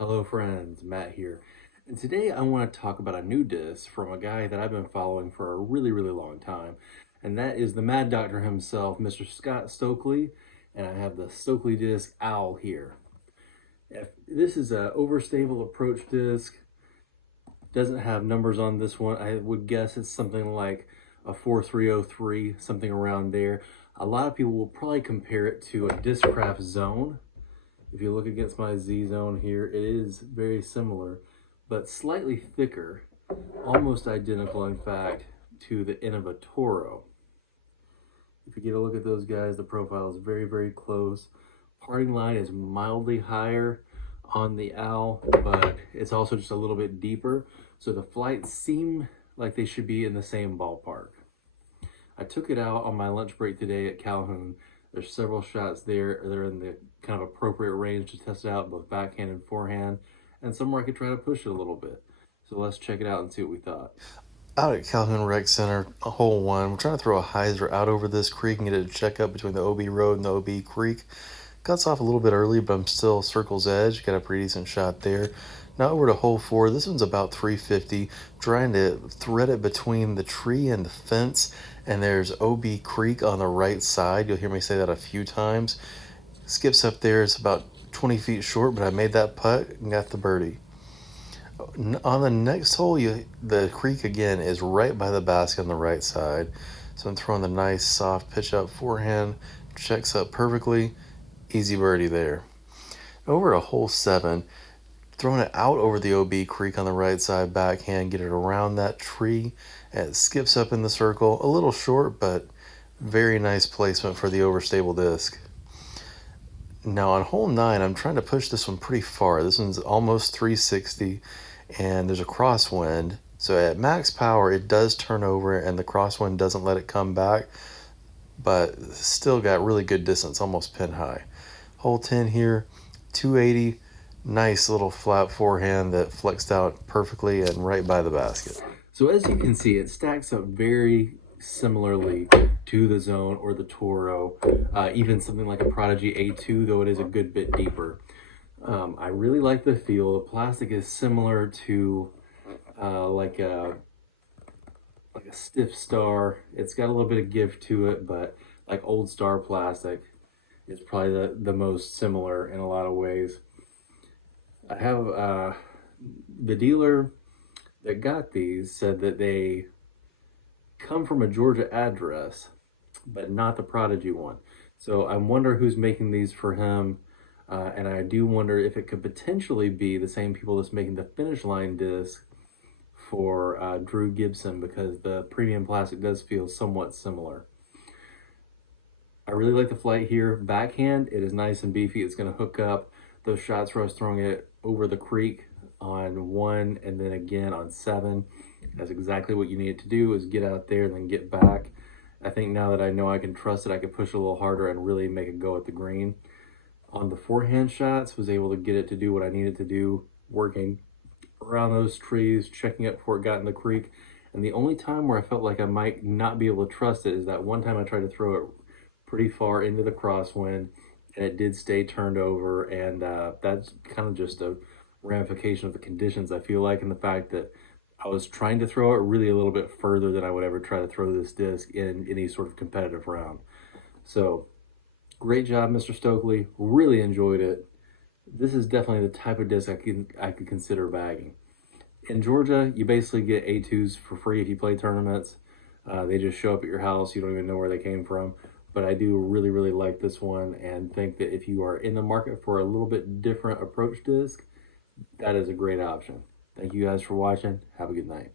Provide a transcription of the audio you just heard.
Hello friends, Matt here. And today I want to talk about a new disc from a guy that I've been following for a really long time. And that is the Mad Doctor himself, Mr. Scott Stokley. And I have the Stokley disc Owl here. This is a overstable approach disc. Doesn't have numbers on this one. I would guess it's something like a 4303, something around there. A lot of people will probably compare it to a Discraft Zone. If you look against my Z zone here, it is very similar, but slightly thicker, almost identical in fact to the end of a Toro. If you get a look at those guys, the profile is very close. Parting line is mildly higher on the Owl, but it's also just a little bit deeper. So the flights seem like they should be in the same ballpark. I took it out on my lunch break today at Calhoun. There's several shots there that are in the kind of appropriate range to test it out, both backhand and forehand, and somewhere I could try to push it a little bit. So let's check it out and see what we thought. Out at Calhoun Rec Center, a hole one. We're trying to throw a hyzer out over this creek and get it to check up between the OB Road and the OB Creek. Cuts off a little bit early, but I'm still circle's edge. Got a pretty decent shot there. Now over to hole four. This one's about 350. Trying to thread it between the tree and the fence. And there's OB Creek on the right side. You'll hear me say that a few times. Skips up there. It's about 20 feet short, but I made that putt and got the birdie. On the next hole, the creek again is right by the basket on the right side. So I'm throwing the nice soft pitch up forehand, checks up perfectly, easy birdie there. Over to hole seven, throwing it out over the OB creek on the right side backhand, get it around that tree, and it skips up in the circle. A little short, but very nice placement for the overstable disc. Now on hole nine, I'm trying to push this one pretty far. This one's almost 360 and there's a crosswind. So at max power, it does turn over and the crosswind doesn't let it come back, but still got really good distance, almost pin high. Hole 10 here, 280, nice little flat forehand that flexed out perfectly and right by the basket. So as you can see, it stacks up very similarly to the Zone or the Toro, even something like a Prodigy A2, though it is a good bit deeper. I really like the feel. The plastic is similar to like a stiff star. It's got a little bit of give to it, but like old star plastic is probably the most similar in a lot of ways. I have the dealer that got these said that they come from a Georgia address, but not the Prodigy one. So I wonder who's making these for him. And I do wonder if it could potentially be the same people that's making the Finish Line disc for Drew Gibson, because the premium plastic does feel somewhat similar. I really like the flight here. Backhand, it is nice and beefy. It's going to hook up. Those shots where I was throwing it over the creek on 1 and then again on 7. That's exactly what you need it to do, is get out there and then get back. I think now that I know I can trust it, I can push a little harder and really make it go at the green. On the forehand shots, was able to get it to do what I needed to do, working around those trees, checking up before it got in the creek. And the only time where I felt like I might not be able to trust it is that one time I tried to throw it pretty far into the crosswind and it did stay turned over. And that's kind of just a ramification of the conditions, I feel like, and the fact that I was trying to throw it really a little bit further than I would ever try to throw this disc in any sort of competitive round. So great job, Mr. Stokley. Really enjoyed it. This is definitely the type of disc I could consider bagging. In Georgia, you basically get A2s for free if you play tournaments. They just show up at your house. You don't even know where they came from. But I do really like this one and think that if you are in the market for a little bit different approach disc, that is a great option. Thank you guys for watching. Have a good night.